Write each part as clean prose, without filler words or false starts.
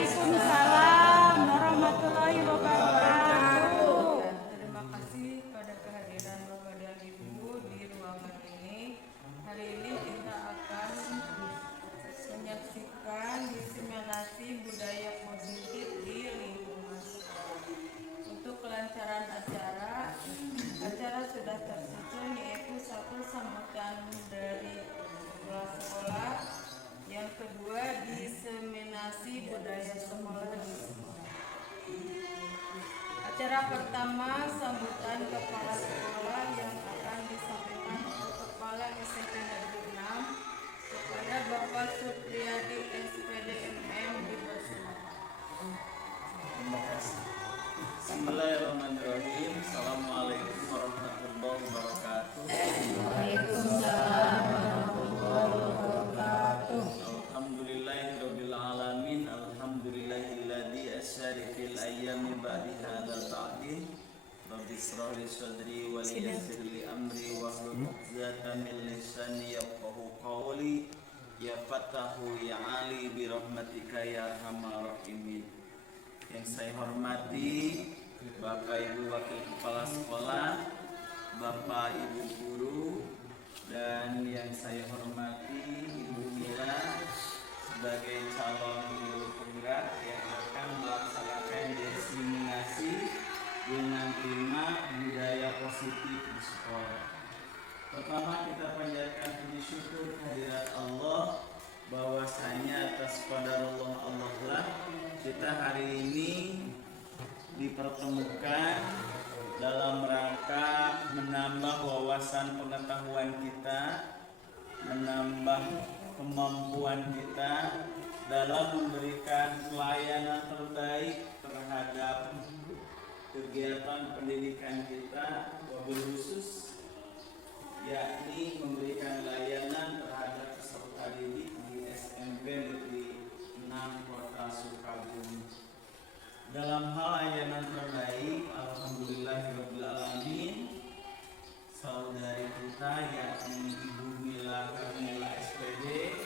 Waalaikumsalam warahmatullahi wabarakatuh. Terima kasih pada kehadiran Bapak dan Ibu di ruangan ini. Hari ini kita akan menyaksikan diseminasi budaya positif di lingkungan sekolah. Untuk kelancaran acara sudah tersusun, yaitu satu, sambutan dari kepala sekolah. Yang kedua, diseminasi budaya sekolah di sekolah. Acara pertama, sambutan kepala sekolah yang akan disampaikan oleh Kepala SMP Negeri 6 kepada Bapak Supriyadi SPD MM dipersilakan. Terima kasih. Bismillahirrahmanirrahim. Assalamualaikum warahmatullahi wabarakatuh. Waalaikumsalam warahmatullahi wabarakatuh. Alhamdulillahirabbil alamin. Alhamdulillahilladzi asyara fil ayyami ba'di hadzal ta'dil. Rabbi ishrah li sadri wa yassir li amri wahlul 'uqdatam min lisani yafqahu qawli. Ya Fatahu ya Ali bi rahmatika ya arhamar rahimin. Yang saya hormati Bapak Ibu Wakil Kepala Sekolah, Bapak Ibu Guru, dan yang saya hormati Ibu Mila sebagai calon guru penggerak yang akan melaksanakan diseminasi dengan tema budaya positif di sekolah. Pertama, kita panjatkan puji syukur kehadirat Allah bahwasanya atas qadarullah Allah lah kita hari ini dipertemukan dalam rangka menambah wawasan pengetahuan kita, menambah kemampuan kita dalam memberikan pelayanan terbaik terhadap kegiatan pendidikan kita, wabil khusus yakni memberikan layanan terhadap peserta didik di SMP Negeri 6 Kota Sukabumi. Dalam hal layanan terbaik, alhamdulillahirabbil alamin, saudari kita yakni Ibu Mila Karmela SPD,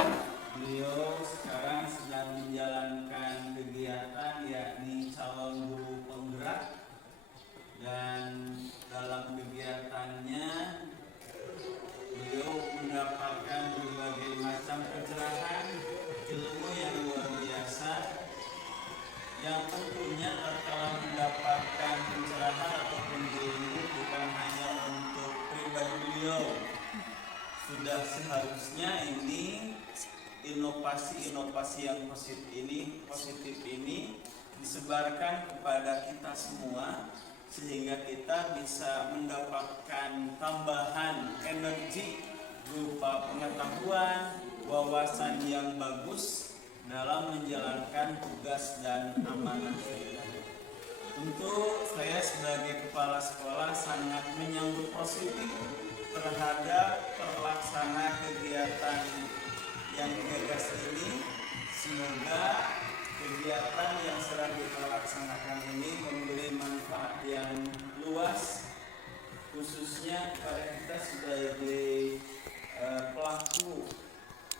beliau sekarang sedang menjalankan kegiatan yakni calon guru penggerak, dan dalam kegiatannya beliau mendapatkan berbagai macam pencerahan ilmu yang luar biasa, yang tentunya tatkala mendapatkan pencerahan ataupun ilmu bukan hanya untuk pribadi beliau, sudah seharusnya ini inovasi-inovasi yang positif ini disebarkan kepada kita semua, sehingga kita bisa mendapatkan tambahan energi berupa pengetahuan, wawasan yang bagus dalam menjalankan tugas dan amanah kita. Tentu saya sebagai kepala sekolah sangat menyambut positif terhadap terlaksana kegiatan yang digagas ini. Semoga kegiatan yang sedang kita laksanakan ini memberi manfaat yang luas, khususnya kepada kita sebagai pelaku,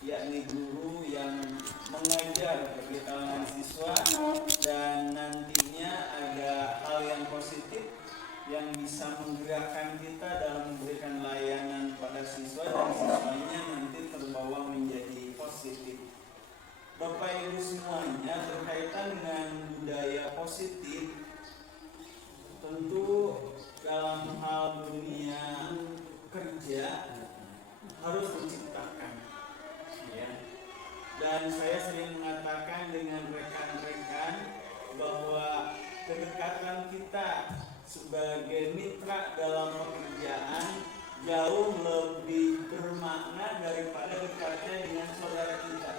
yakni guru yang mengajar bagi kalangan siswa, dan nantinya ada hal yang positif yang bisa menggerakkan kita dalam memberikan layanan pada siswa, dan siswanya nanti terbawa menjadi positif. Bapak Ibu semuanya, berkaitan dengan budaya positif, tentu dalam hal dunia kerja harus diciptakan, ya. Dan saya sering mengatakan dengan rekan-rekan bahwa kedekatan kita sebagai mitra dalam pekerjaan jauh lebih bermakna daripada dekatnya dengan saudara kita,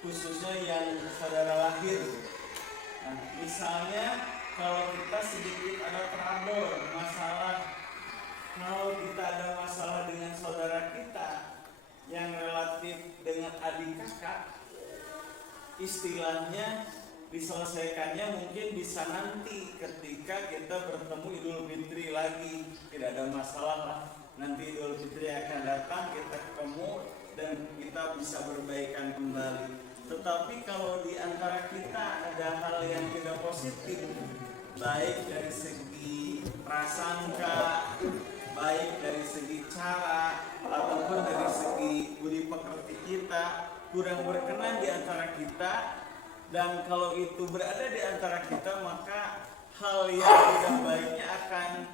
khususnya yang saudara lahir. Nah, misalnya kalau kita sedikit ada trouble, kalau kita ada masalah dengan saudara kita yang relatif dengan adik kakak, istilahnya diselesaikannya mungkin bisa nanti ketika kita bertemu Idul Fitri lagi, tidak ada masalah lah. Nanti Idul Fitri akan datang, kita ketemu dan kita bisa berbaikan kembali. Tetapi kalau di antara kita hal yang tidak positif, baik dari segi prasangka, baik dari segi cara, ataupun dari segi budi pekerti kita kurang berkenan di antara kita, dan kalau itu berada di antara kita maka hal yang tidak baiknya akan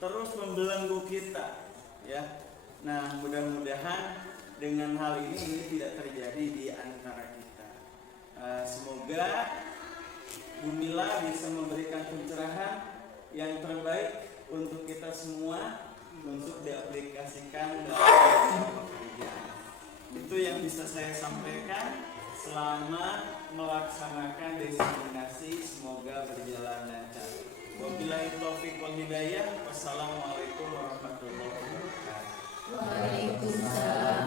terus membelenggu kita, ya. Nah, mudah-mudahan dengan hal ini tidak terjadi di antara kita. Semoga Bu Mila bisa memberikan pencerahan yang terbaik untuk kita semua untuk diaplikasikan dalam pekerjaan. Itu yang bisa saya sampaikan selama melaksanakan diseminasi. Semoga berjalan lancar. Wabillahi taufiq wal hidayah. Wassalamualaikum warahmatullahi wabarakatuh. Waalaikumsalam.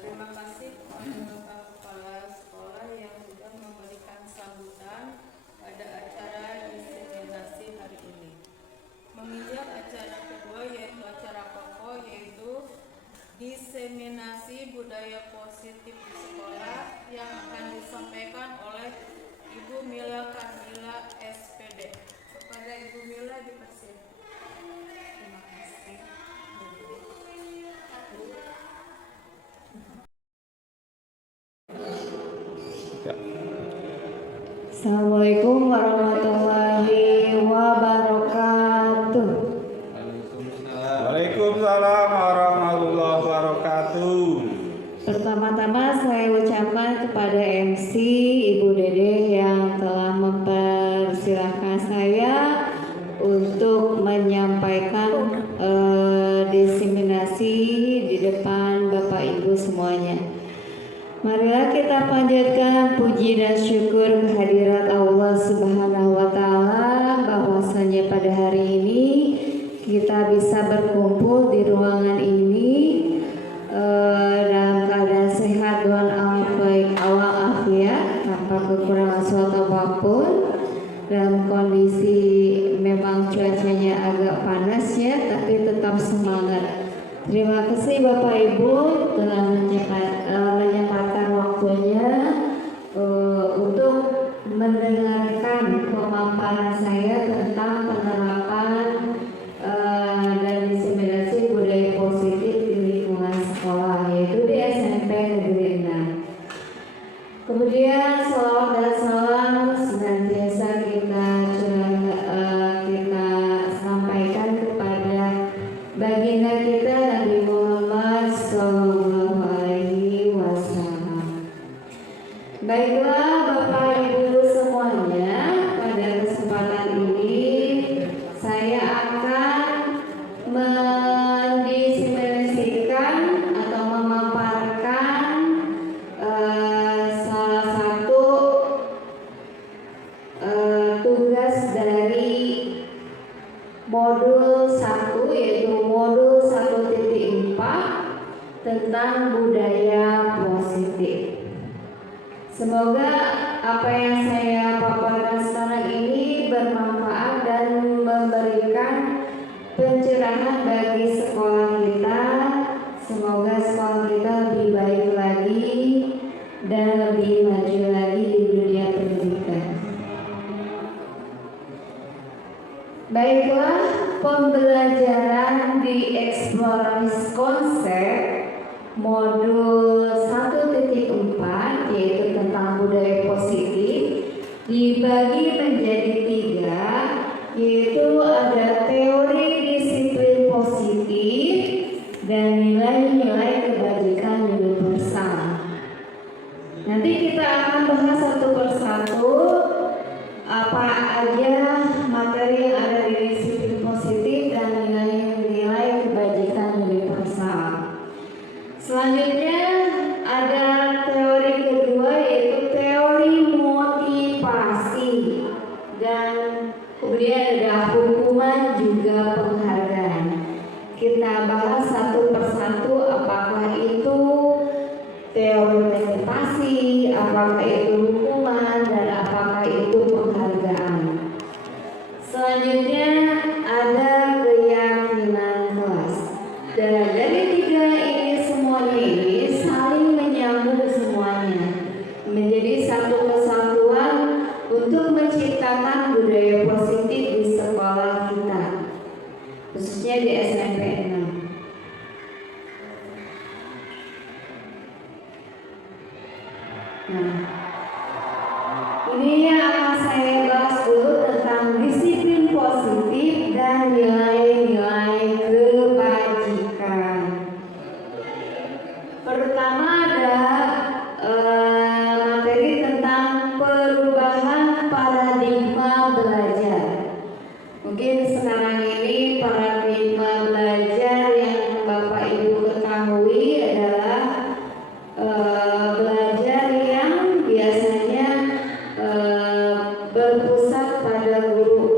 Terima kasih kepada Bapak Kepala Sekolah yang sudah memberikan sambutan pada acara diseminasi hari ini. Menginjak acara kedua yaitu acara pokok, yaitu diseminasi budaya positif di sekolah yang akan disampaikan oleh Ibu Mila Karmila SPD. Kepada Ibu Mila dipersilakan. Terima kasih. Assalamualaikum warahmatullahi wabarakatuh. Waalaikumsalam warahmatullahi wabarakatuh. Pertama-tama saya ucapkan kepada MC Ibu Dede yang telah mempersilahkan saya untuk menyampaikan diseminasi di depan Bapak Ibu semuanya. Marilah kita panjatkan puji dan syukur kehadirat Allah Subhanahu wa Ta'ala, bahwasanya pada hari ini kita bisa berkumpul di ruangan ini dalam keadaan sehat walafiat tanpa kekurangan suatu apapun, dalam kondisi memang cuacanya agak panas ya, tapi tetap semangat. Terima kasih Bapak Ibu telah menyempatkan waktunya untuk mendengarkan pemaparan saya tentang penerapan dan diseminasi budaya positif di lingkungan sekolah, yaitu di SMP Negeri 6. Kemudian salawat dan salam senantiasa kita sampaikan kepada baginda kita Nabi Muhammad SAW. Baiklah Bapak Ibu semuanya, pada kesempatan ini saya akan mendiseminasikan atau memaparkan salah satu tugas dari modul 1, yaitu modul 1.4 tentang budaya positif. Semoga apa yang saya paparkan sekarang ini bermanfaat dan memberikan pencerahan bagi sekolah kita. Semoga sekolah kita lebih baik lagi dan lebih maju lagi di dunia pendidikan. Baiklah, pembelajaran di eksplorasi konsep modul 1.4 yaitu tentang budaya positif dibagi menjadi 3, yaitu ada teori disiplin positif dan nilai-nilai kebajikan universal. Nanti kita akan bahas satu persatu apa aja materi yang ada di disiplin positif dan nilai-nilai kebajikan universal. Selanjutnya ada teori kedua, yaitu teori motivasi, dan kemudian ada hukuman juga penghargaan. Kita bahas satu persatu apakah itu teori motivasi, apakah itu hukuman, dan apakah itu penghargaan. Selanjutnya ada keyakinan kelas. Dan dari 3 ini semuanya ini saling menyambung semuanya. Nah, ini yang akan saya bahas dulu tentang disiplin positif dan nilai-nilai kebajikan. Pertama ada materi tentang perubahan paradigma belajar. Mungkin sekarang ini paradigma belajar yang Bapak Ibu ketahui adalah belajar yang biasanya berpusat pada guru,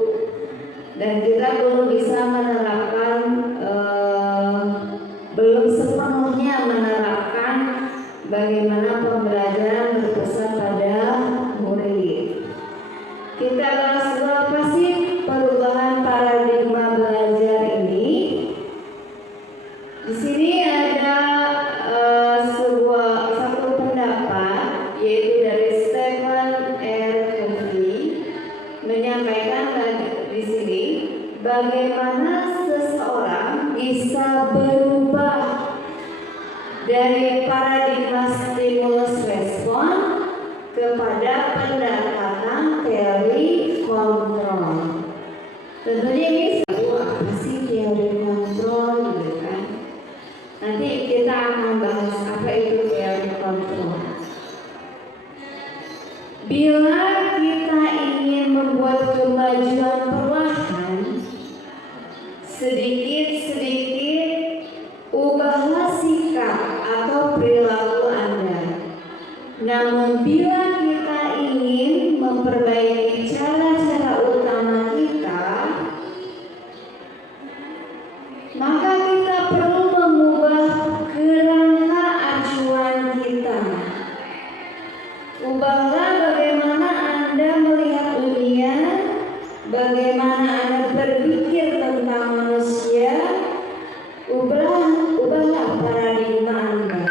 dan kita belum bisa menerapkan, belum sepenuhnya menerapkan bagaimana pembelajaran berpusat pada murid. Kita bahas dulu apa sih perubahan paradigma belajar ini. Di sini ada satu pendapat, yaitu dari Stephen R. Covey, menyampaikan di sini bagaimana seseorang bisa berubah dari paradigma stimulus respon kepada pendekatan teori kontrol. Tentunya ini apa sih teori kontrol, gitu kan? Nanti kita akan bahas apa itu teori kontrol. Bila kita ingin membuat kemajuan perlahan, sedikit-sedikit ubahlah sikap atau perilaku Anda. Namun bila kita ingin memperbaiki cara-cara utama kita, maka kita perlu mengubah kerangka acuan kita. Ubahlah bagaimana Anda melihat dunia, bagaimana Anda berpikir tentang manusia. Ubahlah paradigma Anda.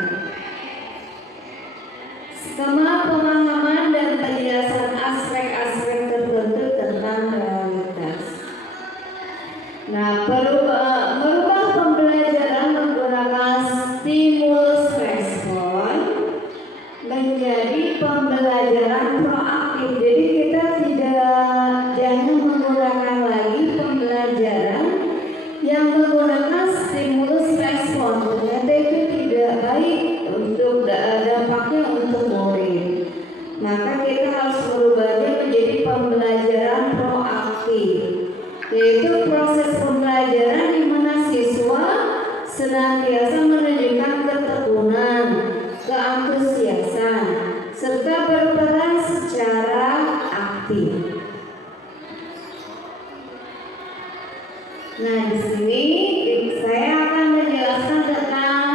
Skema pemahaman dan penjelasan aspek-aspek tertentu tentang realitas. Nah, merubah pembelajaran menggunakan stimulus respon menjadi pembelajaran proaktif. Jadi kita jangan menggunakan lagi pembelajaran yang menggunakan stimulus respon. Ternyata itu tidak baik untuk dampaknya untuk murid. Maka kita harus merubahnya menjadi pembelajaran proaktif, yaitu proses pembelajaran di mana siswa senantiasa menunjukkan ketekunan, keantusiasan, serta berperan secara aktif. Nah, di sini saya akan menjelaskan tentang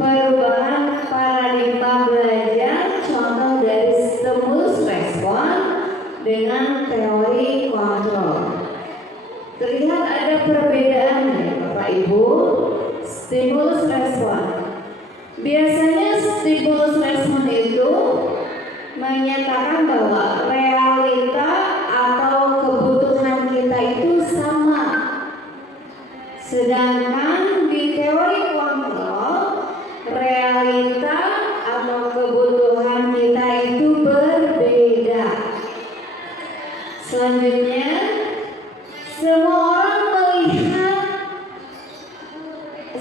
perubahan paradigma belajar, contoh dari stimulus respon dengan teori kontrol. Terlihat ada perbedaan ya Bapak Ibu. Stimulus respon, biasanya stimulus respon itu menyatakan bahwa realita atau kebutuhan kita itu sama. Sedangkan di teori kontrol, realita atau kebutuhan kita itu berbeda. Selanjutnya,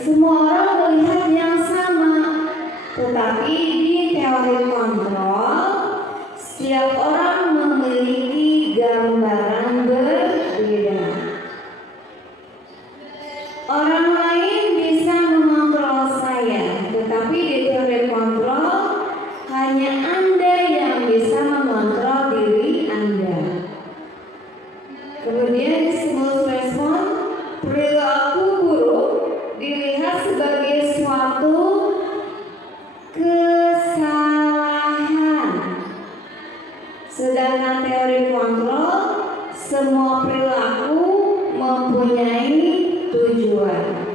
semua orang melihat yang sama, tetapi di teori kontrol setiap orang memiliki gambaran berbeda. Orang lain bisa mengontrol saya, tetapi di teori kontrol hanya Anda yang bisa mengontrol diri Anda. Kemudian stimulus respon, perilaku buruk dilihat sebagai suatu kesalahan. Sedangkan teori kontrol, semua perilaku mempunyai tujuan.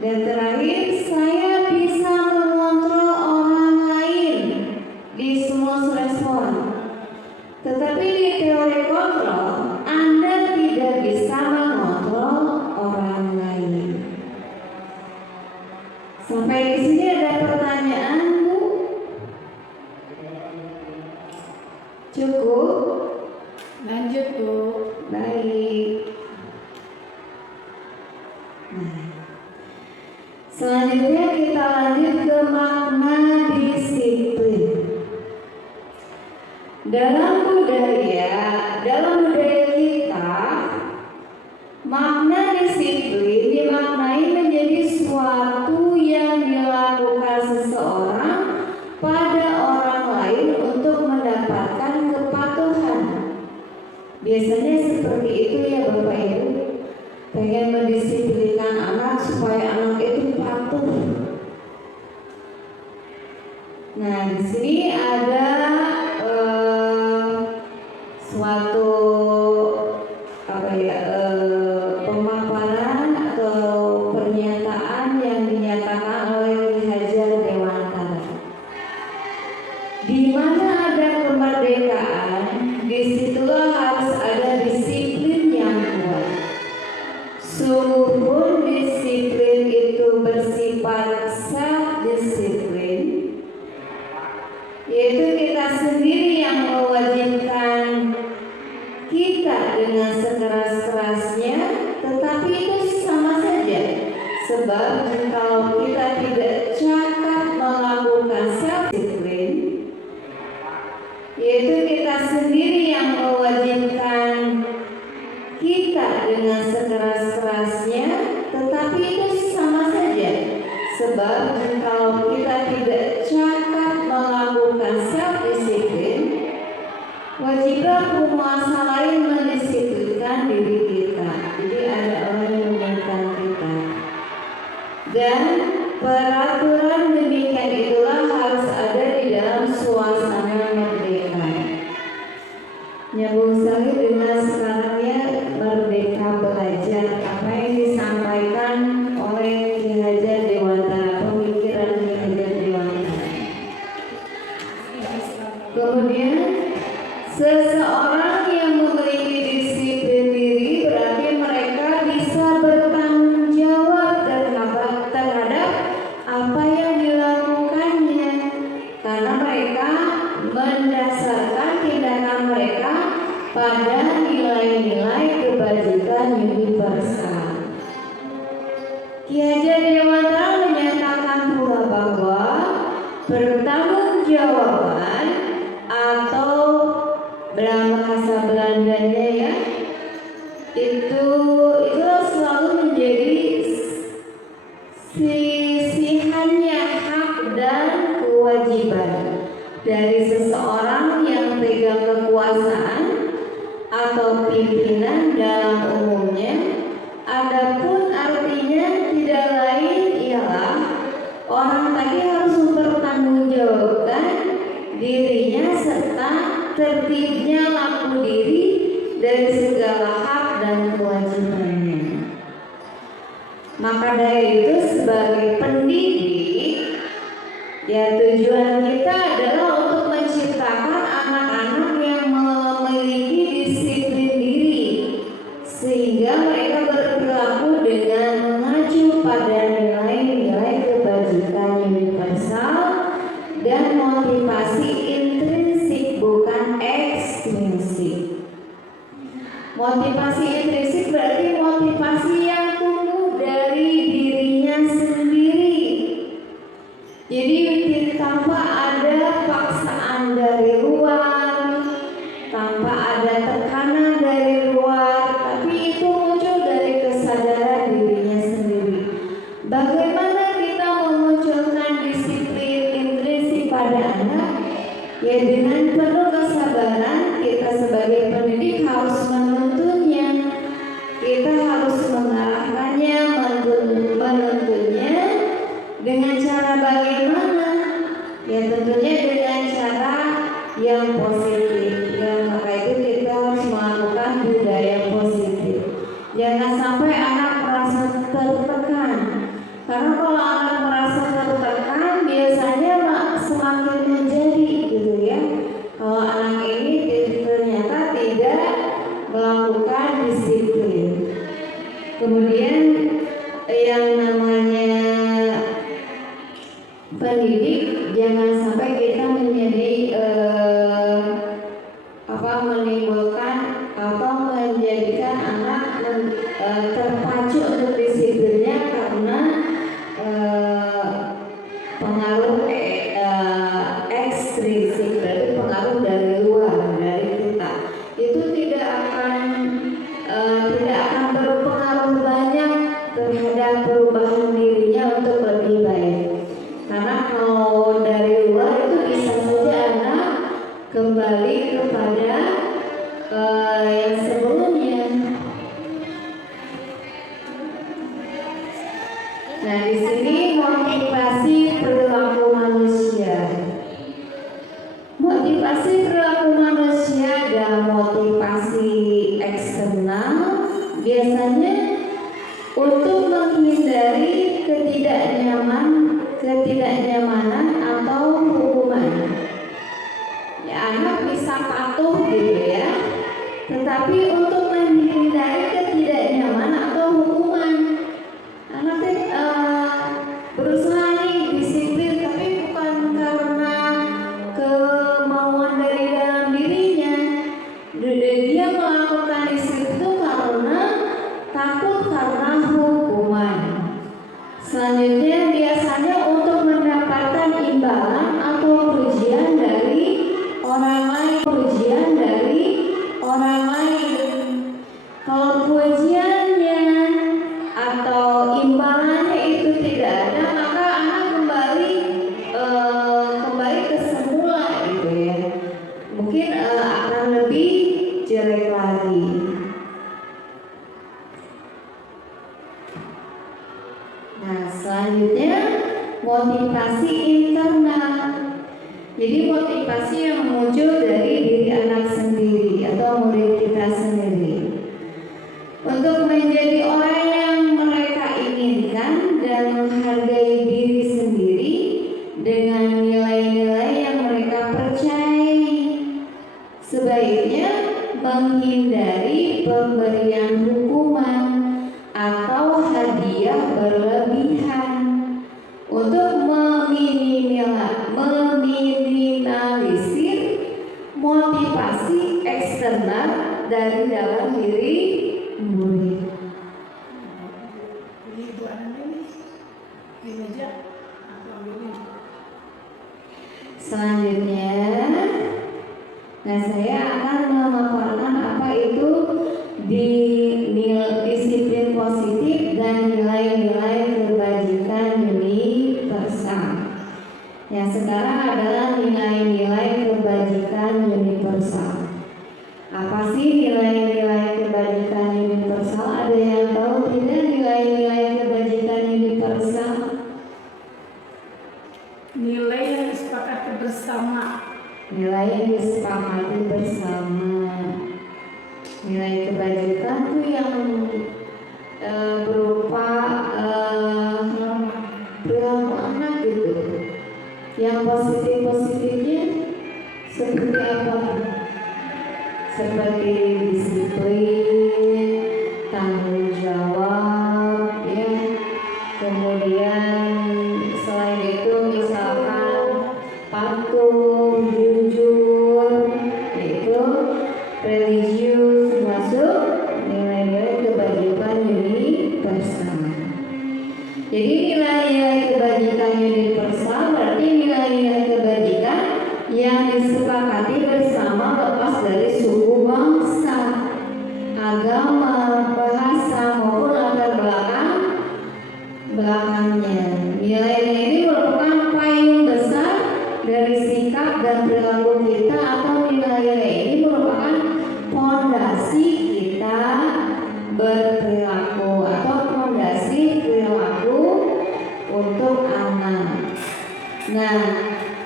Dan terakhir, saya bisa mengontrol orang Cukup? Lanjut, Bu. Baik. Nah, selanjutnya kita lanjut ke makna disiplin. Dalam budaya kita, makna disiplin dimaknai menjadi suatu yang dilakukan seseorang pada orang lain untuk mendapatkan kepatuhan. Biasanya seperti itu ya Bapak Ibu. Pengen mendisiplinkan anak supaya anak itu patuh. Nah, di sini ada suatu pemaparan atau pernyataan yang dinyatakan oleh Ki Hajar Dewantara. Di mana ada kemerdekaan, disitulah harus ada disiplin yang kuat. Sungguh pun disiplin itu bersifat self-disiplin, yaitu kita sendiri yang mewajibkan kita dengan sekeras-kerasnya, tetapi itu sama saja. Sebab kalau kita tidak cakap melakukan self-disiplin, yaitu kita sendiri yang mewajibkan kita dengan sekeras-kerasnya, tetapi itu sama saja. Sebab kalau kita tidak cakap melakukan self-disiplin, wajiblah penguasa lain mendisiplinkan diri kita. Jadi ada orang yang meminta kita. Dan peraturan demikian itulah harus ada di dalam suasana merdeka. Nyambung sekali dengan sekarangnya Merdeka Belajar, apa yang disampaikan oleh Ki Hajar Dewantara, pemikiran Ki Hajar Dewantara. Kemudian seseorang yang memiliki disiplin diri berarti mereka bisa bertanggung jawab terhadap apa yang dilakukannya, karena mereka mendasarkan tindakan mereka pada nilai-nilai kebajikan universal. Ki Hajar Dewantara menyatakan pula bahwa pertanggungjawaban atau dalam bahasa Belandanya ya, itu selalu menjadi sisihannya hak dan kewajiban dari seseorang yang pegang kekuasaan atau pimpinan dalam umumnya. Adapun artinya tidak lain ialah orang tadi harus mempertanggungjawabkan dirinya serta tertibnya laku diri dari segala hak dan kewajibannya. Maka dari itu sebagai pendidik, ya tujuan kita adalah untuk menciptakan anak-anak yang memiliki disiplin diri, sehingga mereka berperilaku dengan mengacu pada nilai-nilai kebajikan universal dan motivasi intrinsik bukan ekstrinsik. Motivasi intrinsik berarti motivasi yang tumbuh dari dirinya sendiri. Jadi tanpa ada paksaan dari luar, tanpa ada tekanan dari luar, tapi itu muncul dari kesadaran dirinya sendiri. Bagaimana kita memunculkan disiplin intrinsik pada anak? Ya dengan penuh kesabaran, kita sebagai pendidik harus menuntunnya. Kita harus mengarahkannya, menuntunnya dengan cara bagaimana? Ya tentunya dengan cara yang positif. Dan maka itu kita harus melakukan budaya positif. Jangan sampai anak merasa tertekan. Karena kalau anak merasa tertekan, biasanya semakin menjadi gitu ya. Kalau anak ini ternyata tidak melakukan disiplin. Kemudian yang namanya pendidik, jangan sampai kita menjadi menimbulkan atau menjadikan anak terpacu untuk disiplinnya karena pengaruh ekstrinsik, berarti pengaruh dari luar, dari kita. Itu tidak akan berpengaruh banyak terhadap perubahan dirinya untuk lebih baik. Karena kalau dari luar itu bisa saja anak kembali kepada yang sebelumnya. Nah, di sini motivasi perilaku manusia. Motivasi perilaku manusia dan motivasi eksternal biasanya untuk menghindari ketidaknyamanan atau hukuman. Ya, anak bisa patuh gitu ya, tetapi untuk menghindari ketidaknyamanan atau hukuman, anak berusaha nih disiplin, tapi bukan karena kemauan dari dalam dirinya. Dia melakukan disiplin itu karena takut karena hukuman. Selanjutnya biasanya untuk mendapatkan imbalan atau pujian dari orang lain. Kalau pujiannya atau imbalannya itu tidak ada, maka anak kembali ke semula gitu ya. Mungkin akan lebih jelek lagi. Nah, selanjutnya motivasi internal. Jadi motivasi yang muncul dari diri anak sendiri atau murid kita sendiri untuk menjadi orang yang mereka inginkan dan menghargai diri sendiri dengan nilai-nilai yang mereka percayai. Sebaiknya menghindari pemberian hukuman atau hadiah berlebihan untuk meminimalisir motivasi eksternal dari dalam diri murid. Selanjutnya, saya akan memaparkan apa itu disiplin positif dan nilai-nilai kebajikan universal. Yang sekarang adalah nilai-nilai kebajikan universal. Apa sih nilai-nilai kebajikan universal? Ada yang tahu tidak nilai-nilai kebajikan universal? Nilai yang disepakati bersama. Nilai yang disepakati bersama. Nilai kebajikan itu yang berupa perilaku anak gitu. Yang positifnya seperti apa? Seperti disiplin, tanggung jawab, ya. Kemudian selain itu misalkan patuh, jujur, itu religius, masuk nilai-nilai kebajikan universal. Jadi nilai-nilai kebajikan universal berarti nilai-nilai kebajikan yang disepakati bersama lepas dari suku bangsa, agama, bahasa maupun latar belakangnya. Nilai-nilai ini merupakan payung besar dari sikap dan perilaku kita, atau nilai-nilai ini merupakan fondasi kita berperilaku atau fondasi perilaku untuk anak. Nah,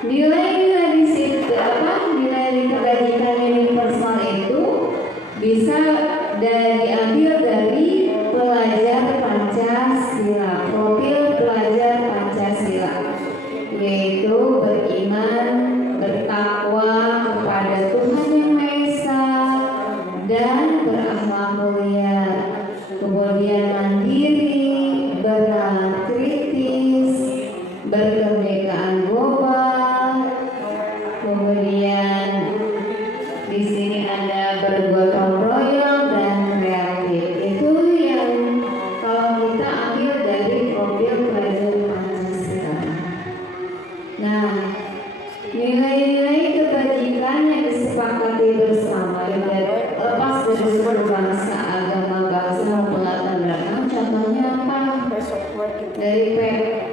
nilai-nilai di situ nilai kebajikan universal itu bisa diambil dari pelajar Pancasila, profil pelajar Pancasila, yaitu beriman, bertakwa kepada Tuhan Yang Maha Esa, dan berakhlak mulia, kemudian mandiri, bernalar kritis, berkemerdekaan global. Kemudian di sini ada Nilai-nilai kebajikan yang disepakati bersama dan lepas dari suku bangsa, agama, bangsa maupun latar belakang. Contohnya apa? Dari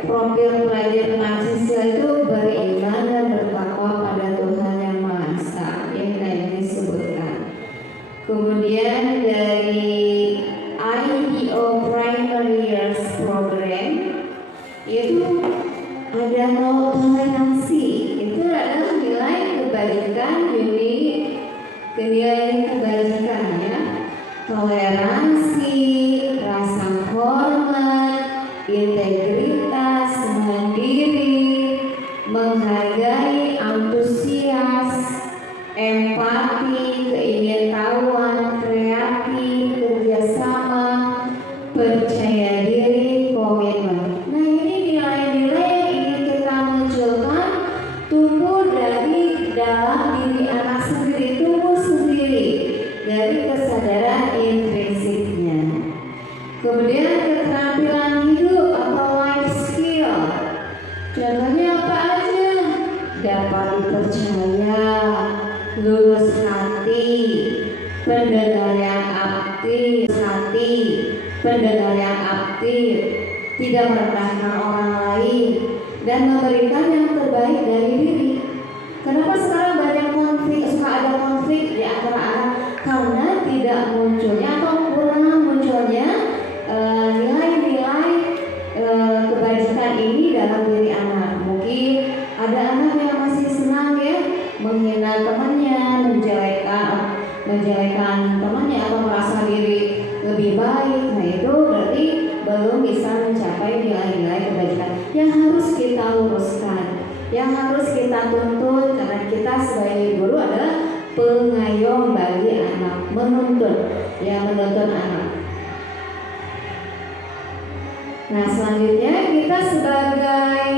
profil pelajar Pancasila itu beriman dan bertakwa pada Tuhan Yang Maha Esa. Yang disebutkan. Kemudian dari IDO Primary Years Program itu ada no toleransi. Itu adalah nilai kebajikan, nilai kebajikan ya. Toleransi, rasa hormat, integritas, mandiri, menghargai, antusias, empati, keingintahuan, kreatif, kerjasama, percaya diri, komitmen. Nah, ini nilai-nilai yang ingin kita munculkan tumbuh dari dalam diri anak sendiri, tumbuh sendiri dari kesadaran intrinsiknya. Kemudian keterampilan hidup atau life skill. Contohnya apa aja? Dapat dipercaya, lurus hati, pendengar yang aktif, tidak merendahkan orang lain, dan memberikan yang terbaik dari diri. Kenapa sekarang banyak konflik, suka ada konflik di antara anak? Karena tidak munculnya atau kurang munculnya nilai-nilai kebajikan ini dalam diri anak. Mungkin ada anak yang masih senang ya menghina temannya, menjelekan temannya atau merasa diri lebih baik. Nah, itu berarti belum bisa mencapai nilai-nilai kebajikan yang harus kita luruskan, yang harus kita tuntut, karena kita sebagai guru adalah pengayom bagi anak, menuntut anak. Nah, selanjutnya kita sebagai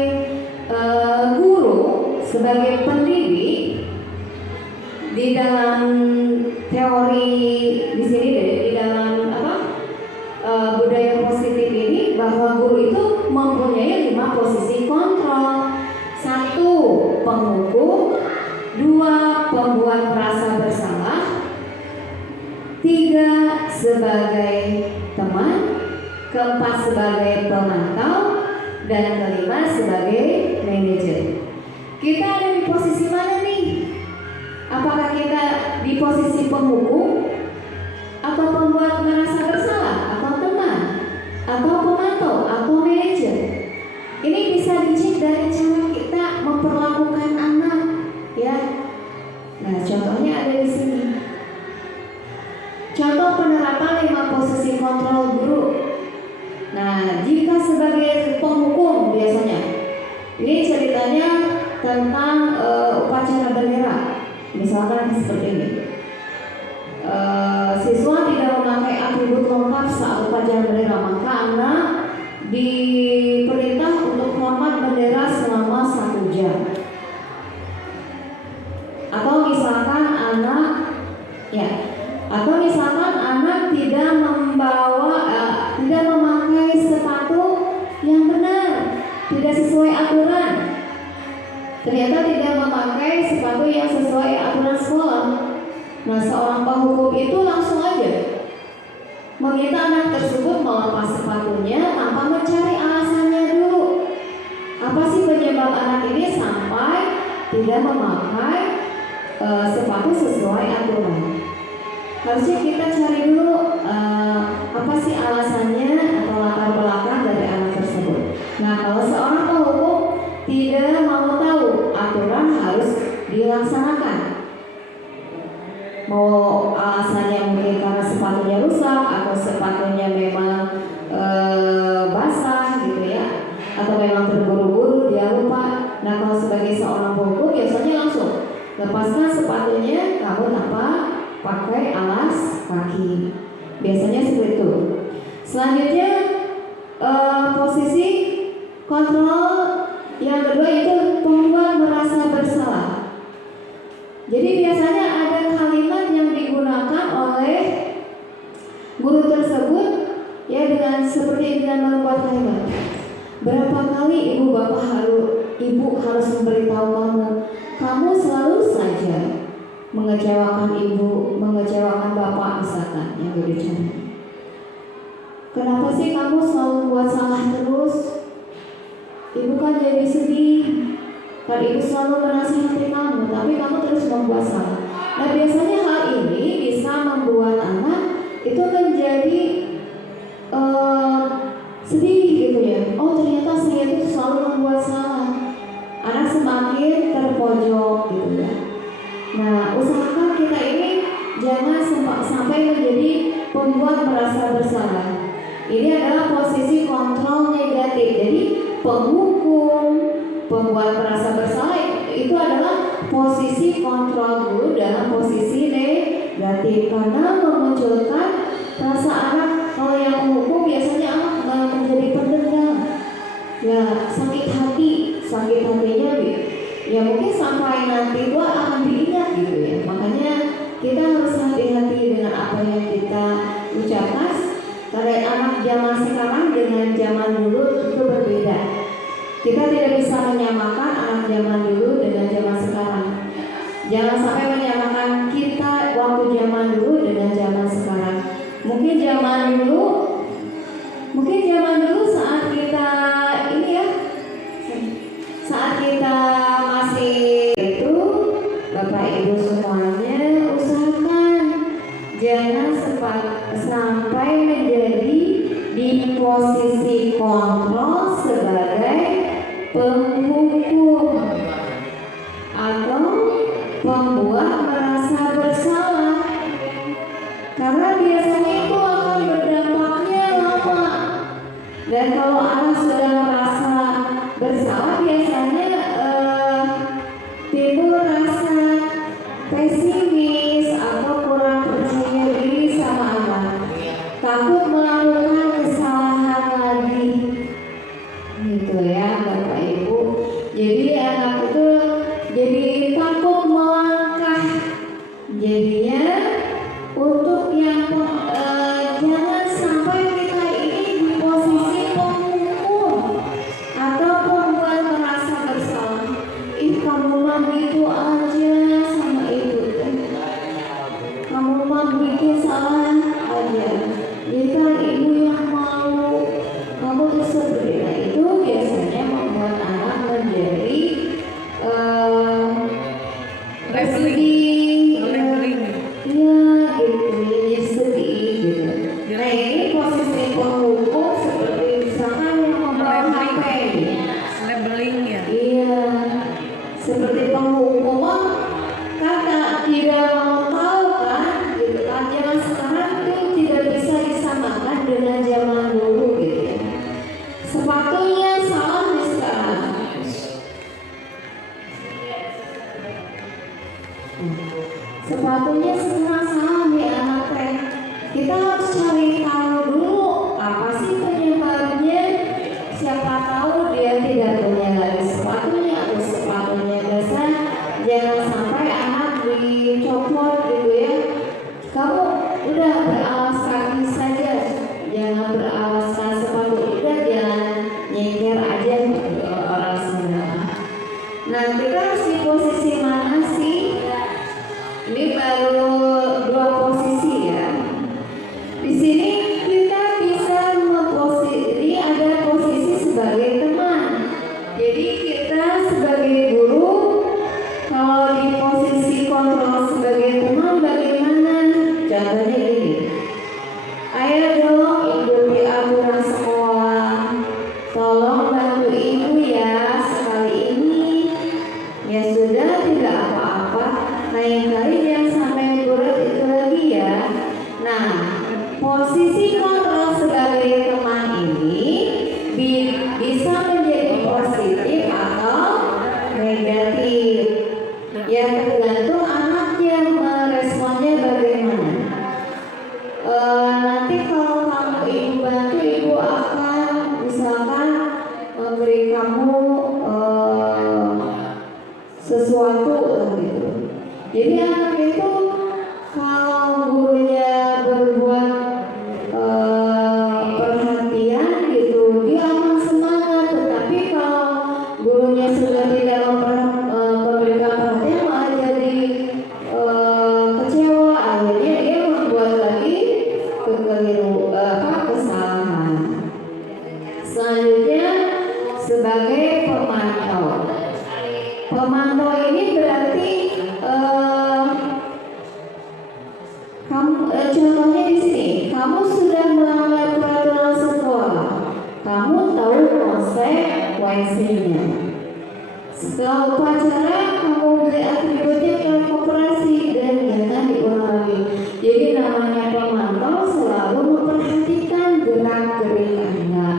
guru, sebagai pendidik, di dalam teori di sini di dalam budaya positif ini, bahwa guru itu mempunyai 5 posisi kontrol. 1, penghukum. 2, pembuat merasa bersalah. 3, sebagai teman. 4, sebagai pemantau. Dan 5, sebagai manajer. Kita ada di posisi mana nih? Apakah kita di posisi penghukum, atau pembuat merasa bersalah, atau teman, atau pemantau, atau manajer? Ini bisa dicek dari cara kita memperlakukan anak, ya. Nah, contohnya ada di sini. Contoh penerapan 5 posisi kontrol guru. Nah, jika sebagai penghukum biasanya, ini ceritanya tentang upacara bendera. Misalkan seperti ini. Siswa tidak memakai atribut lengkap saat upacara bendera, maka anak diperintah untuk hormat bendera selama 1 jam. Atau misalkan anak tidak memakai sepatu yang benar, tidak sesuai aturan. Ternyata tidak memakai sepatu yang sesuai aturan sekolah. Nah, seorang penghukum itu langsung aja meminta anak tersebut melepas sepatunya tanpa mencari alasannya dulu. Apa sih penyebab anak ini sampai tidak memakai sepatu sesuai aturan? Harusnya kita cari dulu apa sih alasannya atau latar belakang dari anak tersebut. Nah, kalau seorang penghukum tidak mau tahu, aturan harus dilaksanakan. Mau alasannya mungkin karena sepatunya rusak atau sepatunya memang basah gitu ya, atau memang terburu-buru dia lupa. Nah, kalau sebagai seorang penghukum biasanya langsung lepaskan sepatunya, kamu tanpa pakai alas kaki. Biasanya seperti itu. Selanjutnya posisi kontrol yang kedua itu pembuat merasa bersalah. Jadi biasanya ada kalimat yang digunakan oleh guru tersebut ya dengan membuat kalimat. Berapa kali ibu harus memberitahu kamu mengecewakan ibu, mengecewakan bapak misalkan yang berbicara. Kenapa sih kamu selalu membuat salah terus? Ibu kan jadi sedih. Kan ibu selalu menasihati kamu, tapi kamu terus membuat salah. Nah biasanya hal ini bisa membuat anak itu menjadi sedih gitu ya. Oh ternyata saya itu selalu membuat salah. Anak semakin terpojok gitu ya. Nah usahakan kita ini jangan sampai menjadi pembuat merasa bersalah. Ini adalah posisi kontrol negatif. Jadi penghukum, pembuat merasa bersalah itu adalah posisi kontrol dulu dalam posisi negatif karena memunculkan rasa anak. Kalau yang menghukum biasanya anak menjadi pendendam, ya sakit hatinya ya mungkin sampai nanti tua akan diingat gitu ya. Makanya kita harus hati-hati dengan apa yang kita ucapkan. Karena anak zaman sekarang dengan zaman dulu itu berbeda. Kita tidak bisa menyamakan anak zaman dulu dengan zaman sekarang. Jangan sampai menyamakan kita waktu zaman dulu dengan zaman sekarang. Mungkin zaman dulu saat kita ini ya, saat kita masih itu, Bapak Ibu semuanya usahakan jangan sampai menjadi di posisi kontrol sebagai penghukum atau pembuat merasa bersalah, karena biasanya itu akan berdampaknya lama. Dan kalau anak sudah merasa bersalah biasanya timbul rasa pesimis atau kurang percaya diri sama anak, takut melakukan kesalahan lagi gitu ya Bapak Ibu. Jadi anak itu jadi takut melangkah. Jadinya untuk yang jangan sampai kita ini di posisi penghukum atau pembuat merasa bersalah. Kamu mah gitu aja sama ibu, kamu mah bikin salah aja. Jadi kan ibu yang mau kamu tersebut. Nah itu biasanya membuat anak menjadi sedih, iya gitu, jadi sedih gitu. Nah ini posisi penghukum seperti misalkan yang membawa HP, Labeling ya. iya, seperti penghukum kata tidak mau tahu kan, gitu kan. Zaman sekarang itu tidak bisa disamakan dengan zaman dulu gitu ya. Sepatunya salah di sekarang. Sepatunya sekarang salah di anak teh. Kita harus cari tahu dulu apa sih penyebabnya. Siapa tahu dia tidak punya lagi sepatunya atau sepatunya basah. Jangan sampai anak dicopot gitu ya. Kamu udah beralas kaki saja, jangan beralaskan sepatu. Udah jangan nyengker aja alasnya. Nah kita harus di posisi mana sih? Ini baru dua posisi ya. Di sini kita bisa ini ada posisi sebagai teman. Jadi kita sebagai guru, kalau di posisi kontrol sebagai teman bagaimana? Contohnya ini. Ayo dong ikuti aturan sekolah. Tolong bantu ibu ya sekali ini. Ya sudah, tidak apa-apa. Lain kali jangan sampai kurang itu lagi ya. Nah, posisi kontrol sebagai teman ini bisa menjadi positif atau negatif. Ya tergantung anaknya meresponnya bagaimana. Nanti kalau kamu ibu bantu, ibu akan misalkan memberi kamu sesuatu gitu. Jadi anak itu kalau gurunya berbuat perhatian gitu, dia akan semangat. Tetapi kalau gurunya sudah tidak memberikan perhatian, malah jadi pemantau ini berarti contohnya di sini, kamu sudah melanggar peraturan sekolah, kamu tahu konsekuensinya. Setelah upacara, kamu beri atributnya ke koperasi dan jangan diulang lagi. Jadi namanya pemantau selalu memperhatikan gerak-gerik anak,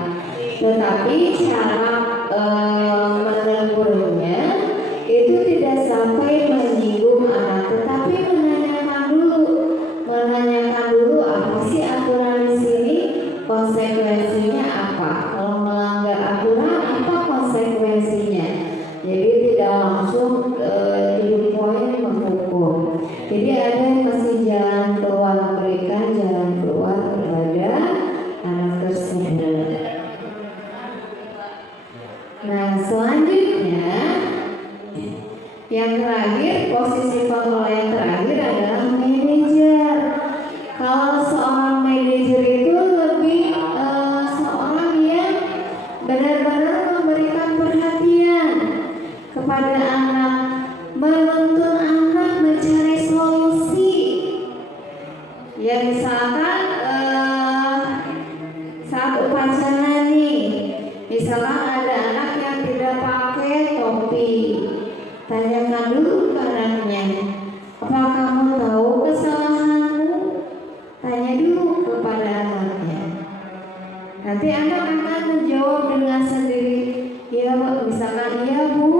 tetapi cara menegurnya itu tidak sampai menyinggung anak, tetapi menanyakan dulu apa sih aturan di sini, konsekuensinya apa. Kalau melanggar aturan, apa konsekuensinya? Jadi tidak langsung poin menghukum. Jadi ada yang kasih jalan keluar, memberikan jalan keluar kepada anak tersebut. Nah, selanjutnya yang terakhir, posisi kontrol yang terakhir adalah manajer. Kalau seorang manajer itu lebih seorang yang benar-benar memberikan perhatian kepada anak, menuntun anak mencari solusi. Ya misalkan saat upacara nih, misalkan ada anak yang tidak pakai topi, tanyakan dulu ke anaknya, apa kamu tahu kesalahanmu? Tanya dulu kepada anaknya. Nanti anak akan menjawab dengan sendiri, ya misalkan iya bu,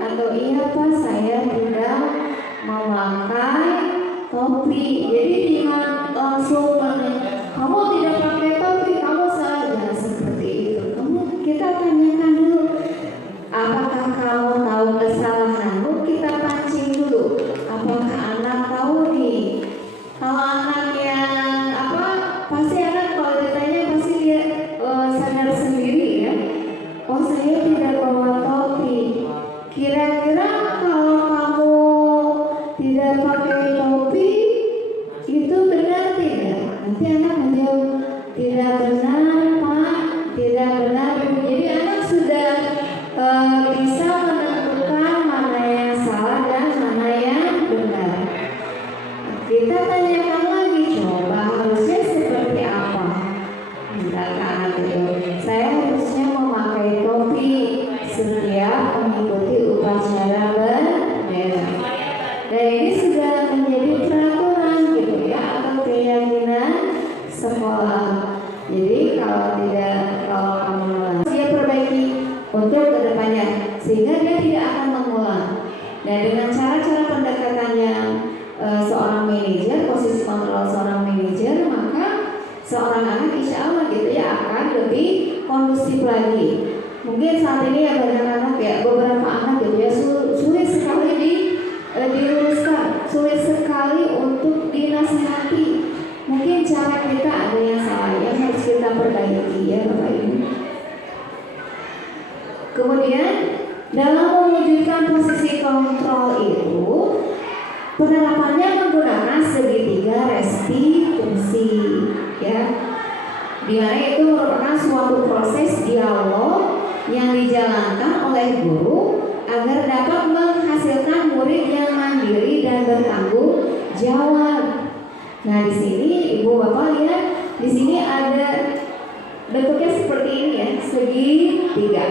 atau iya pak, saya tidak memakai topi. Jadi jangan langsung kamu tidak pakai topi, kamu salah. Jangan seperti itu. Kita tanyakan dulu, apakah kamu tahu kesalahanmu? Kita pancing dulu. Apakah anak tahu nih? Kalau anak yang pasti anak kalau ditanya pasti dia sadar sendiri ya. Oh saya tidak bawa topi. Kira-kira kalau kamu tidak pakai topi itu benar tidak? Nanti anak menjawab tidak benar pak, tidak benar. Jadi anak sudah bisa menentukan mana yang salah dan mana yang benar. Kita tanyakan lagi, coba harusnya seperti apa? Misalkan anak itu, saya harusnya memakai topi setiap mengikuti upacara bendera. Dan ini sudah menjadi peraturan gitu ya, atau keyakinan sekolah. Jadi kalau kamu melanggar, dia perbaiki untuk kedepannya sehingga dia tidak akan mengulang. Dan dengan cara-cara pendekatannya seorang manajer, posisi kontrol seorang manajer, maka seorang anak insya Allah gitu ya akan lebih kondusif lagi. Mungkin saat ini ya banyak anak ya, beberapa anak gitu ya sulit sekali diluruskan, sulit sekali untuk dinasihati. Mungkin cara kita ada yang salah yang harus kita perbaiki ya Bapak Ibu. Kemudian dalam mewujudkan posisi kontrol itu, penerapannya menggunakan segitiga restitusi ya, dimana itu merupakan suatu proses dialog yang dijalankan oleh guru agar dapat menghasilkan murid yang mandiri dan bertanggung jawab. Nah di sini ibu bapak lihat, di sini ada bentuknya seperti ini ya, segitiga.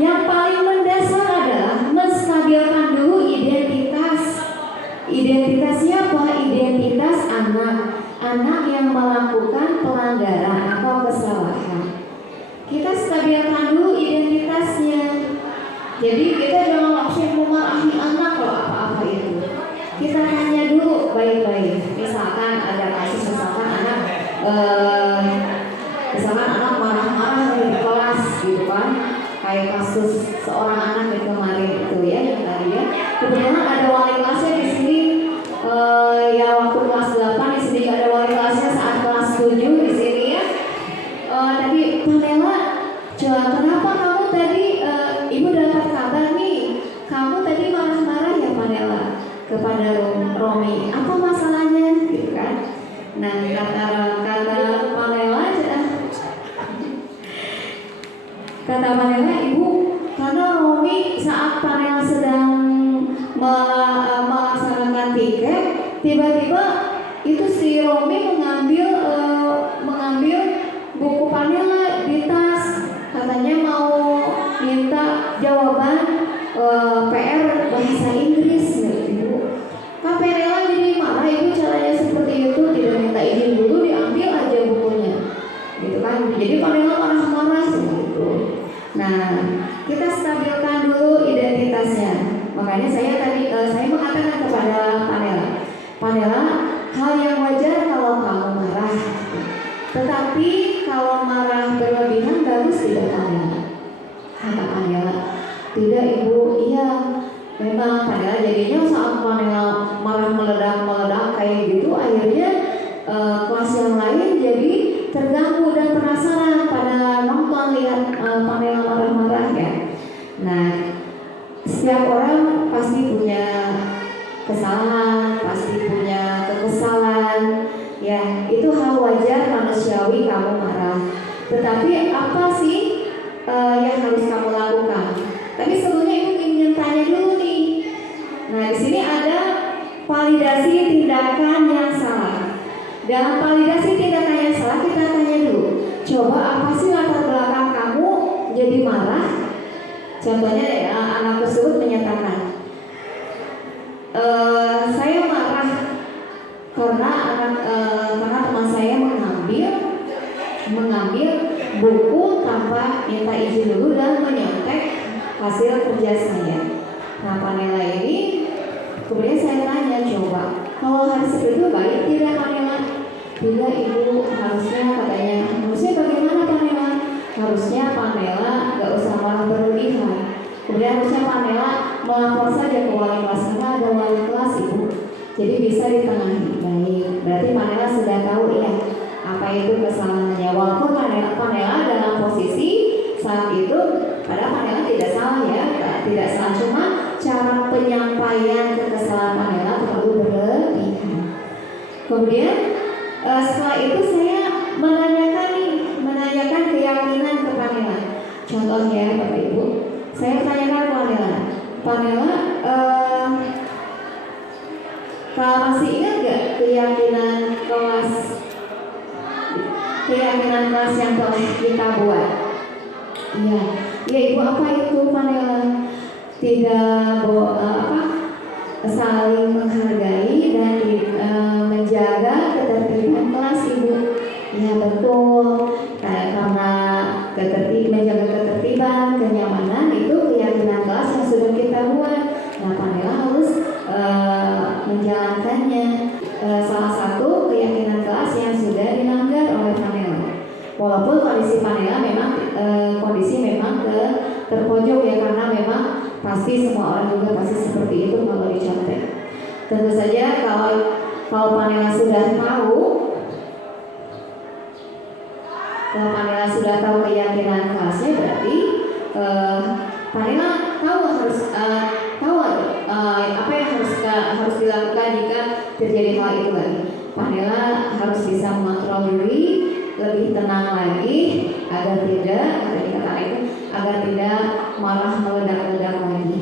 Yang paling mendasar adalah menstabilkan dulu identitas. Identitas siapa? Identitas anak yang melakukan pelanggaran atau kesalahan. Kita stabilkan dulu identitasnya. Jadi kita jangan langsung memarahi anak loh apa-apa itu. Kita tanya dulu baik-baik. Misalkan ada kasus misalkan anak marah-marah di kelas gitu kan. Kayak kasus seorang anak yang kemarin itu ya, yang tadi ya. Kebetulan ada wali kelasnya di sini, ya waktu kelas 8 di sini ada wali kelasnya saat kelas 7 di sini ya. Tadi Panela, kenapa kamu tadi ibu dapat kabar nih, kamu tadi marah-marah ya Panela kepada Romi, apa masalahnya gitu kan? Nah kata Panela, ibu, karena Romi saat tiba-tiba itu si Romi mengambil buku Panela di tas, katanya mau minta jawaban PR bahasa Inggris Ibu. Kak Panela jadi marah, Ibu caranya seperti itu, tidak minta izin dulu diambil aja bukunya gitu kan. Jadi Panela marah-marah gitu. Nah, kita stabilkan dulu identitasnya. Makanya saya mengatakan kepada Panela, hal yang wajar kalau kamu marah. Tetapi kalau marah berlebihan bagus tidak Panela? Kata Panela, tidak Ibu, iya. Memang Panela jadinya saat Panela marah meledak kayak gitu, akhirnya kelas yang lain jadi terganggu dan penasaran pada nonton lihat Panela marah-marah ya. Nah, setiap orang pasti punya kesalahan, pasti punya kekesalan, ya itu hal wajar manusiawi kamu marah. Tetapi apa sih yang harus kamu lakukan? Tapi sebelumnya Ibu ingin tanya dulu nih. Nah di sini ada validasi tindakan yang salah. Dalam validasi tindakan yang salah kita tanya dulu. Coba apa sih latar belakang kamu jadi marah? Contohnya anak tersebut menyatakan, saya marah karena teman saya mengambil buku tanpa minta izin dulu dan menyontek hasil kerja saya. Nah Panela ini kemudian saya tanya, coba kalau hal seperti itu baik tidak Panela? Tidak Ibu, harusnya bagaimana Panela? Harusnya Panela gak usah marah berlebihan. Kemudian harusnya Panela melapor saja ke wali kelas karena ada wali kelas Ibu. Jadi bisa ditengahi. Baik, berarti Panela sudah tahu ya apa itu kesalahannya. Walaupun Panela dalam posisi saat itu, padahal Panela tidak salah ya, tidak salah, cuma cara penyampaian kesalahan Panela terlalu berlebihan. Kemudian setelah itu saya menanyakan keyakinan ke Panela. Contohnya Bapak Ibu, saya tanyakan Panela, kalau masih ingat gak keyakinan kelas yang telah kita buat? Iya, Ibu, apa itu Panela? Tidak saling menghargai dan menjaga ketertiban kelas Ibu. Ya betul. Karena menjaga ketertiban, kenyamanan itu keyakinan kelas yang sudah kita buat. Nah Panela harus menjalankannya. Salah satu keyakinan kelas yang sudah dilanggar oleh Panela. Walaupun kondisi Panela memang terpojok ya, karena memang pasti semua orang juga pasti seperti itu kalau dicontek. Tentu saja kalau Panela sudah tahu keyakinan kelasnya, berarti Panela tahu apa yang harus dilakukan jika terjadi hal itu lagi. Panela harus bisa mengontrol diri, lebih tenang lagi agar tidak malah meledak-ledak lagi.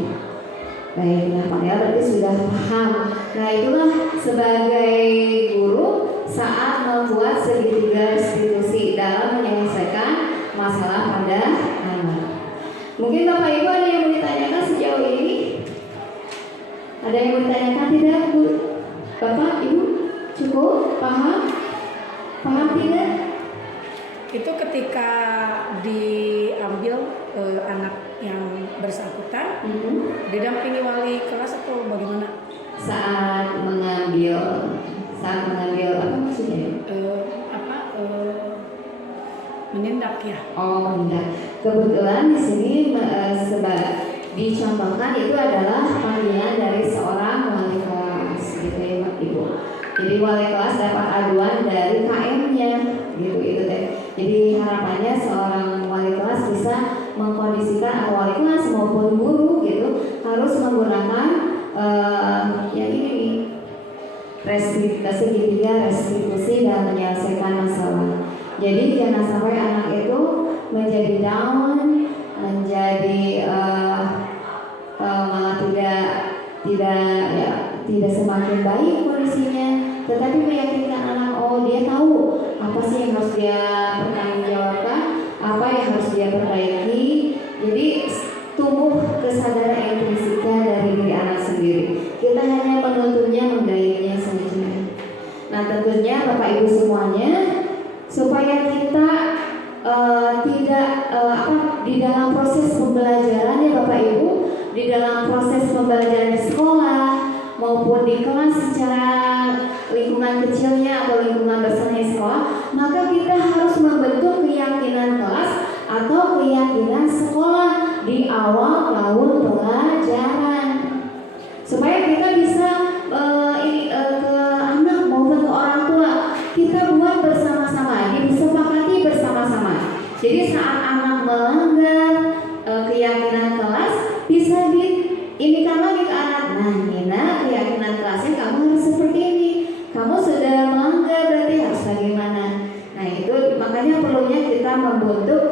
Baiklah, Panela berarti sudah paham. Nah itulah sebagai guru saat membuat segitiga restitusi dalam menyelesaikan masalah pada anak. Mungkin Bapak Ibu ada yang mau ditanyakan sejauh ini? Ada yang mau ditanyakan tidak Bu? Bapak Ibu cukup paham? Paham tidak? Itu ketika diambil anak yang bersangkutan, didampingi wali kelas atau bagaimana? Saat mengambil apa maksudnya? Menindak ya. Oh, menindak. Kebetulan di sini dicontohkan itu adalah panggilan dari seorang wali kelas, gitu ya Pak Ibu. Jadi wali kelas dapat aduan dari KM-nya, gitu itu deh. Jadi harapannya seorang wali kelas bisa mengkondisikan, atau wali kelas maupun guru gitu harus menggunakan yang ini nih, segitiga restitusi dan menyelesaikan masalah. Jadi jangan sampai anak itu menjadi down, menjadi malah tidak semakin baik kondisinya, tetapi meyakinkan anak, oh dia tahu apa sih yang harus dia pertanggungjawabkan, apa yang harus dia perbaiki. Jadi tumbuh kesadaran intrinsika dari diri anak sendiri. Kita hanya penuntunnya, menggairnya saja. Nah tentunya Bapak Ibu semuanya, supaya kita tidak di dalam proses pembelajaran ya Bapak Ibu, di dalam proses pembelajaran di sekolah maupun di kelas secara lingkungan kecilnya atau lingkungan besarnya sekolah, maka kita harus membentuk keyakinan kelas atau keyakinan sekolah di awal tahun pelajaran, supaya kita bisa ke anak maupun ke orang tua kita buat bersama-sama, disepakati bersama-sama. Jadi saat anak melanggar keyakinan kelas, bisa diinikan lagi ke anak. Nah, Nina, keyakinan kelasnya kamu harus seperti ini. Kamu sudah melanggar, berarti harus bagaimana? Nah, itu makanya perlunya kita membentuk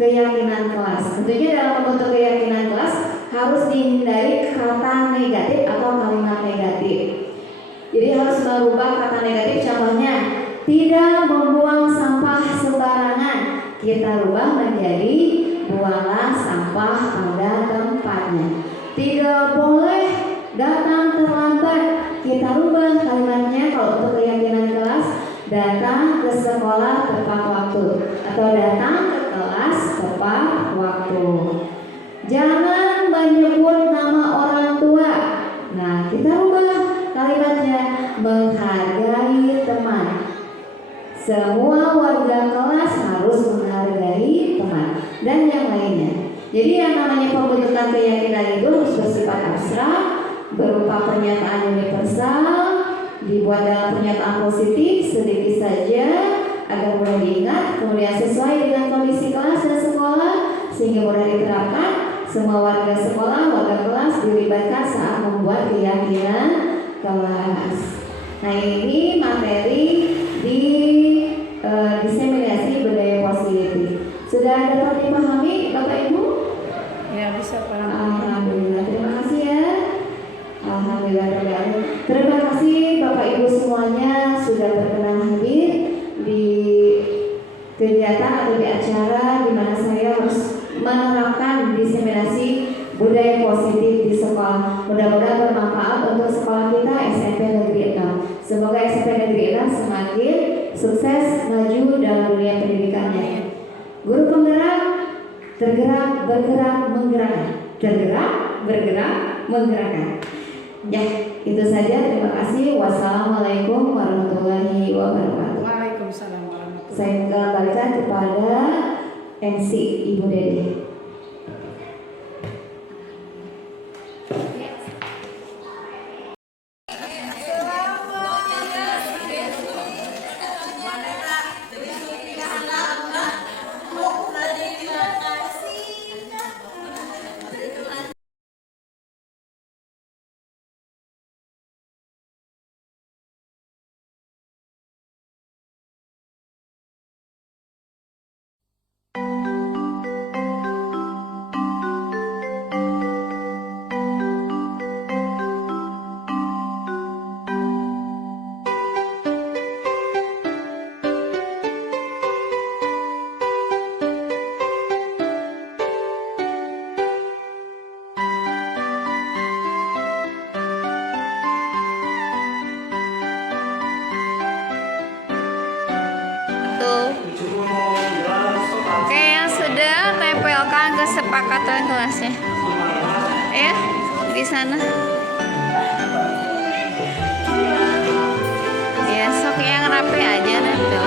keyakinan kelas. Tentunya dalam membentuk keyakinan kelas harus dihindari kata negatif atau kalimat negatif. Jadi harus merubah kata negatif. Contohnya, tidak membuang sampah sembarangan. Kita rubah menjadi buanglah sampah pada tempatnya. Tidak boleh datang terlambat. Kita rubah kalimatnya kalau untuk keyakinan kelas, datang ke sekolah tepat waktu atau datang ke kelas tepat waktu. Jangan menyebut nama orang tua. Nah, kita rubah kalimatnya, menghargai teman. Semua warga kelas harus menghargai teman dan yang lainnya. Jadi yang namanya pembentukan keyakinan itu harus bersifat abstrak, berupa pernyataan universal, dibuat dalam pernyataan positif sedikit saja agar mudah diingat, kemudian sesuai dengan kondisi kelas dan sekolah sehingga mudah diterapkan. Semua warga sekolah, warga kelas dilibatkan saat membuat keyakinan kelas. Nah, ini materi di diseminasi budaya positif. Sudah dapat dipahami Bapak Ibu? Ya, bisa Pak. Alhamdulillah, terima kasih ya. Alhamdulillah. Terima kasih Bapak Ibu semuanya sudah berkenan hadir di kegiatan atau di acara di mana saya harus menerapkan diseminasi budaya positif di sekolah. Mudah-mudahan bermanfaat untuk sekolah kita SMP Negeri 6. Semoga SMP Negeri 6 semakin sukses maju dalam dunia pendidikannya. Guru penggerak, tergerak, bergerak, menggerakkan. Tergerak, bergerak, menggerakkan. Ya, itu saja. Terima kasih. Wassalamualaikum warahmatullahi wabarakatuh. Waalaikumsalam warahmatullahi wabarakatuh. Saya kembalikan kepada MC Ibu Dede. Oke, yang sudah tempelkan kesepakatan kelasnya. Ya, di sana. Ya, sok yang rapi aja nempel.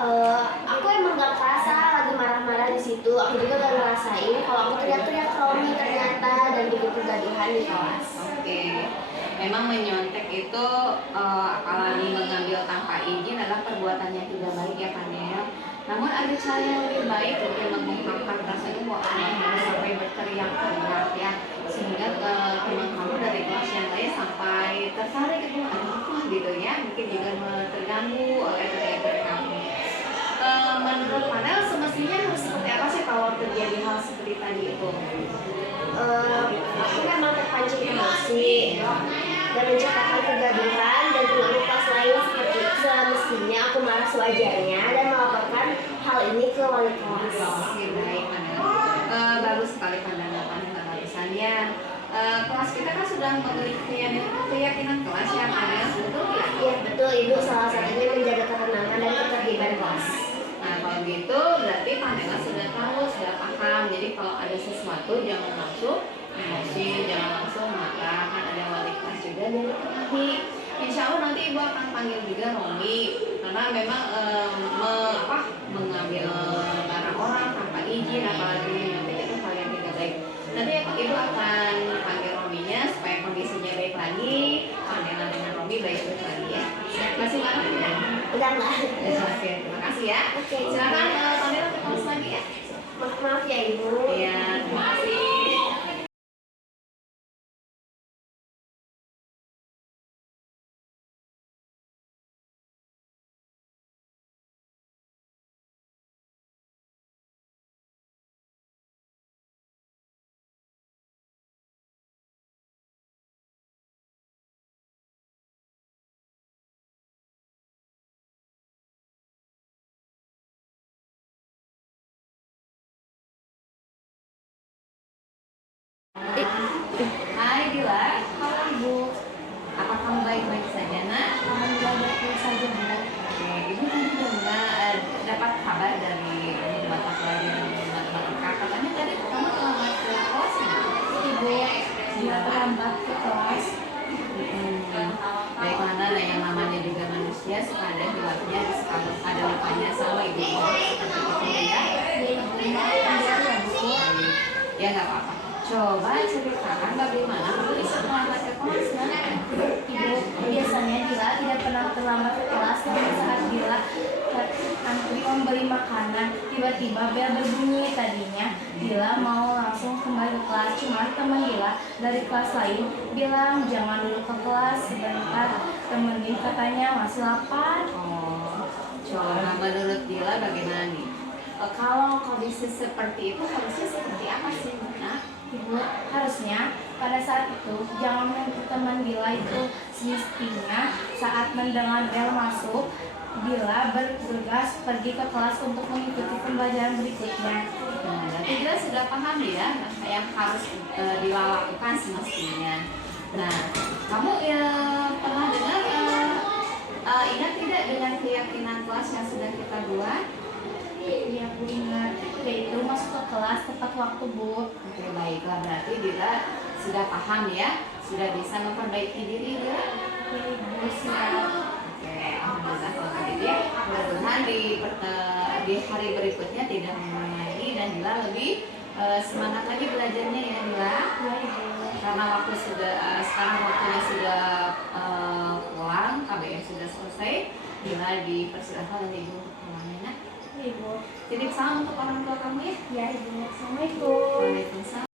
Aku emang gak kerasa lagi marah-marah di situ. Aku juga gak ngerasain kalau aku teriak-teriak Romi ternyata dan bikin kegaduhan di kelas. Oke, memang menyontek itu apalagi mengambil tanpa izin adalah perbuatan yang tidak baik ya kan ya. Namun ada cara yang lebih baik untuk mengungkapkan rasa itu harus sampai berteriak-teriak ya, sehingga teman kamu dari kelas yang lain sampai tertarik itu apa gitu ya, mungkin juga terganggu oleh teriak-teriak kamu. Menurut panel semestinya harus seperti apa sih kalau terjadi hal seperti tadi itu? Aku memang terpancing emosi dan menciptakan kegaduhan dan mengganggu kelas lain seperti semestinya aku marah sewajarnya dan melaporkan hal ini ke wali kelas. Oke, baik panel. Bagus sekali pandangan barusannya. Kelas kita kan sudah memiliki keyakinan kelas ya panel, betul ya? Iya betul Ibu, salah satunya menjaga ketenangan dan ketertiban kelas. Nah kalau gitu berarti panela sudah tahu, sudah paham. Jadi kalau ada sesuatu jangan langsung emosi, jangan langsung marah. Kan ada wali kelas juga dari Romi. Insya Allah nanti Ibu akan panggil juga Romi karena memang mengambil barang orang tanpa izin, apalagi nanti itu hal yang tidak baik. Nanti Ibu akan panggil Rominya supaya kondisinya baik lagi, panela dengan Romi baik-baik lagi ya. Masih marah tidak? Enggak lah. Oke, terima kasih ya. Oke, Silakan panel ke kelas lagi ya. Maaf ya Ibu. Iya, terima kasih. Hai Dila, halo Ibu. Apa kamu baik-baik saja nak? Alhamdulillah baik saja Bu. Oke, Ibu tadi juga dapat kabar dari mata pelajaran matematika. Katanya tadi kamu terlambat ke kelas ya? Ibu, dia terlambat ke kelas. Baiklah nah, yang namanya juga manusia suka ada hilangnya, suka ada lupanya sama Ibu. Seperti itu ya. Ya nggak apa-apa. Coba ceritakan bagaimana kamu bisa terlambat ke kelas nak? Ibu, biasanya Dila tidak pernah terlambat ke kelas, namun saat Dila antri membeli makanan, tiba-tiba bel berbunyi. Tadinya Dila mau langsung kembali ke kelas, cuman teman Dila dari kelas lain bilang jangan dulu ke kelas sebentar, temenin katanya masih lapar. Oh, coba menurut Dila bagaimana nih? Kalau kondisi seperti itu harusnya seperti apa sih nak? Ibu, harusnya pada saat itu jangan menuntut teman Dila itu, semestinya saat mendengar bel masuk, Dila bergegas pergi ke kelas untuk mengikuti pembelajaran berikutnya. Nah, berarti Dila sudah paham ya yang harus Dila lakukan semestinya. Nah, kamu pernah dengar ingat tidak dengan keyakinan kelas yang sudah kita buat? Iya Bu, ingat, yaitu masuk ke kelas tepat waktu Bu. Oke, baiklah, berarti Dila sudah paham ya, sudah bisa memperbaiki diri Dila. Ya Ibu, siap. Oke, alhamdulillah kalau begitu ya. Mudah-mudahan di hari berikutnya tidak mengulangi lagi dan Dila lebih semangat lagi belajarnya ya Dila. Ya Ibu. Karena waktu sudah sekarang waktunya sudah pulang, KBM sudah selesai. Dila dipersilakan oleh Ibu untuk pulang ya nak. Ya Ibu. Titip salam untuk orang tua kamu ya. Ya Ibu. Assalamualaikum. Waalaikumsalam.